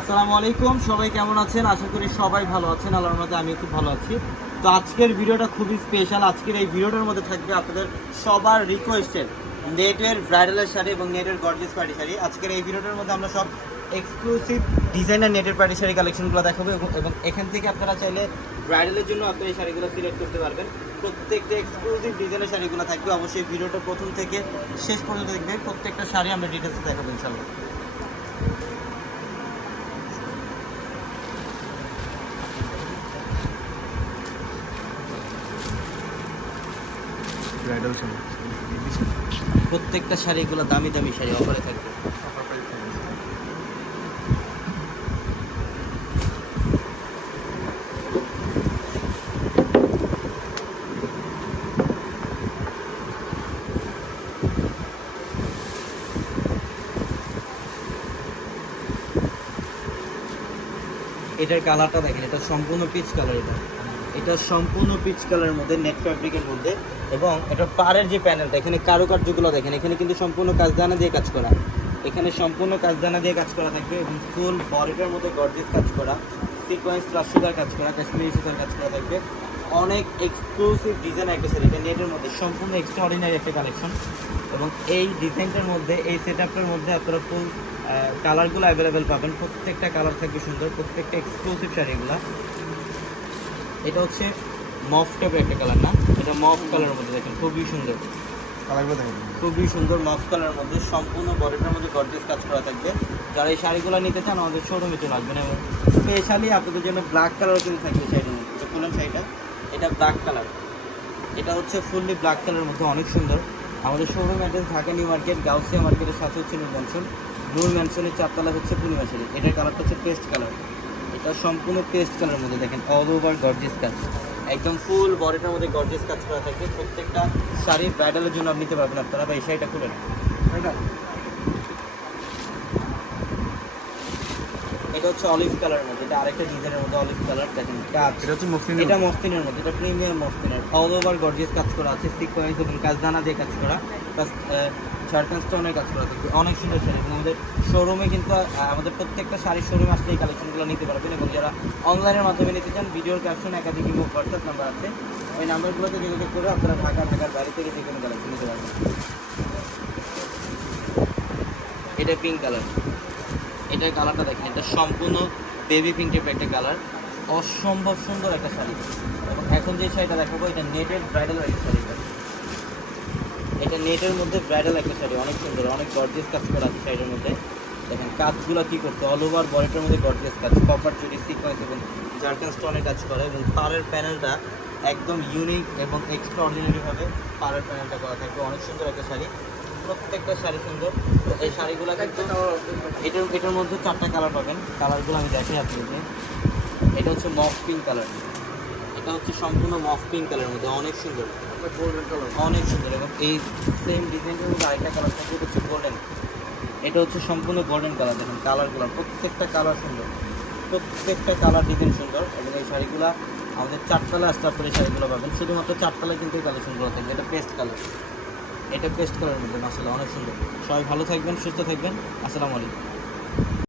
আসসালামু আলাইকুম, সবাই কেমন আছেন? আশা করি সবাই ভালো আছেন, আল্লাহর মধ্যে আমি খুব ভালো আছি। তো আজকের ভিডিওটা খুবই স্পেশাল আজকের এই ভিডিওটার মধ্যে থাকবে আপনাদের সবার রিকোয়েস্টেড নেটের ব্রাইডালের শাড়ি এবং নেটের গর্জিয়াস পার্টি শাড়ি। আজকের এই ভিডিওটার মধ্যে আমরা সব এক্সক্লুসিভ ডিজাইনার নেটের পার্টি শাড়ি কালেকশনগুলো দেখাবো এবং এখান থেকে আপনারা চাইলে ব্রাইডালের জন্য আপনারা এই শাড়িগুলো সিলেক্ট করতে পারবেন। প্রত্যেকটা এক্সক্লুসিভ ডিজাইনের শাড়িগুলো থাকবে। অবশ্যই ভিডিওটা প্রথম থেকে শেষ পর্যন্ত দেখবে প্রত্যেকটা শাড়ি আমরা ডিটেলসে দেখাবো ইনশাল্লাহ ব্রাইডাল শাড়ি। প্রত্যেকটা শাড়িগুলো দামি দামি শাড়ি অফারে থাকবে। এটার কালারটা দেখেন এটা সম্পূর্ণ পিচ কালার এটা। এটা সম্পূর্ণ পিচ কালারের মধ্যে নেট ফ্যাব্রিকের মধ্যে। এবং এটা পাড়ের যে প্যানেলটা এখানে কারুকার্যগুলো দেখেন, এখানে কিন্তু সম্পূর্ণ কাজদানা দিয়ে কাজ করা। এখানে সম্পূর্ণ কাজদানা দিয়ে কাজ করা থাকবে এবং ফুল বডিটার মধ্যে গর্জিয়াস কাজ করা। সিকোয়েন্স প্লাস সুতার কাজ করা কাশ্মীরি সুতার কাজ করা থাকবে। অনেক এক্সক্লুসিভ ডিজাইন একটা শাড়ি এটা নেটের মধ্যে সম্পূর্ণ এক্সট্রা অর্ডিনারি একটা কালেকশন এবং এই ডিজাইনটার মধ্যে, এই সেট আপটার মধ্যে আপনারা ফুল কালারগুলো অ্যাভেলেবেল পাবেন। প্রত্যেকটা কালার থাকবে সুন্দর, প্রত্যেকটা এক্সক্লুসিভ শাড়িগুলো। এটা হচ্ছে মফ টাইপের একটা কালার না? এটা মফ কালারের মধ্যে দেখেন খুবই সুন্দর। কালারগুলো দেখেন। খুবই সুন্দর মফ কালারের মধ্যে সম্পূর্ণ বডিটার মধ্যে গর্জেস কাজ করা থাকবে। যারা এই শাড়িগুলো নিতে চান আমাদের শোরুমে চলে আসবেন। এবং স্পেশালি আপনাদের জন্য ব্ল্যাক কালারও কিন্তু থাকবে শাড়ির মধ্যে। এটা কোন শাড়িটা এটা ব্ল্যাক কালার এটা হচ্ছে ফুললি ব্ল্যাক কালারের মধ্যে অনেক সুন্দর। আমাদের showroom address Dhaka new market Gausia মার্কেটের সাথে হচ্ছে নিউ ম্যানশন নূর ম্যানশনের চারতলা হচ্ছে পূর্ণিমা শাড়ি। এটার কালারটা হচ্ছে পেস্ট কালার এটা সম্পূর্ণ পেস্ট কালারের মধ্যে দেখেন অল ওভার গর্জিয়াস কাজ। একদম ফুল বডিটার মধ্যে গর্জেস কাজ করা থাকবে প্রত্যেকটা শাড়ির ব্রাইডালের জন্য আপনি নিতে পারবেন আপনারা। বা এই শাড়িটা খুলে নেন। এটা। এটা হচ্ছে অলিভ কালারের মধ্যে। এটা আরেকটা ডিজাইনের মধ্যে অলিভ কালার দেখেন কাজ। এটা হচ্ছে মসলিন এটা মস্তিনের মধ্যে। এটা প্রিমিয়াম মস্তিনের অল ওভার গর্জিয়াস কাজ করা আছে। সিকোয়েন্স এবং কাজদানা দিয়ে কাজ করা। প্লাস শার্টেন স্টোনের কাজ করা থাকবে অনেক সুন্দর শাড়ি এবং আমাদের শোরুমে কিন্তু আমাদের প্রত্যেকটা শাড়ির শোরুমে আসলে এই কালেকশনগুলো নিতে পারবেন এবং যারা অনলাইনের মাধ্যমে নিতে চান, ভিডিওর ক্যাপশন একাধিক হোয়াটসঅ্যাপ নাম্বার আছে। ওই নাম্বারগুলোতে যোগাযোগ করে আপনারা ঢাকা ঢাকার বাইরে থেকে যে কোনো কালেকশন নিতে পারবেন। এটা পিঙ্ক কালার এটার কালারটা দেখেন, এটা সম্পূর্ণ বেবি পিঙ্ক টাইপের একটা কালার অসম্ভব সুন্দর একটা শাড়ি। এবং এখন যে শাড়িটা দেখাবো, এটা নেটের ব্রাইডাল একটা শাড়ি এটা। নেটের মধ্যে ব্রাইডাল একটা শাড়ি অনেক সুন্দর অনেক গর্জিয়াস কাজ করা আছে শাড়ির মধ্যে। দেখেন কাজগুলো কী করতে অল ওভার বডিটার মধ্যে গর্জিয়াস কাজ কপার চুরি সিকোয়েন্স এবং জার্কান স্টোনের কাজ করা এবং পাড়ের প্যানেলটা একদম ইউনিক এবং এক্সট্রা অর্ডিনারিভাবে পাড়ের প্যানেলটা করা থাকবে। অনেক সুন্দর একটা শাড়ি প্রত্যেকটা শাড়ি সুন্দর। তো এই শাড়িগুলো কিন্তু এটার এটার মধ্যে চারটা কালার পাবেন। কালারগুলো আমি দেখাই আপনাদের এটা হচ্ছে মফ পিঙ্ক কালার এটা হচ্ছে সম্পূর্ণ মফ পিঙ্ক কালারের মধ্যে, অনেক সুন্দর। গোল্ডেন কালার অনেক সুন্দর, এবং এই সেম ডিজাইনের মধ্যে আরেকটা কালার থাকবে এটা হচ্ছে গোল্ডেন এটা হচ্ছে সম্পূর্ণ গোল্ডেন কালার দেখেন কালারগুলো প্রত্যেকটা কালার সুন্দর। প্রত্যেকটা কালার ডিজাইন সুন্দর, এবং এই শাড়িগুলো আমাদের চারতলা আসতে আপনার শাড়িগুলো পাবেন। শুধুমাত্র চারতলায় কিন্তু এই কালেকশনগুলো থাকবে, এটা পেস্ট কালার এটা পেস্ট কালারের মধ্যে মাসালা অনেক সুন্দর। সবাই ভালো থাকবেন, সুস্থ থাকবেন। আসসালামু আলাইকুম।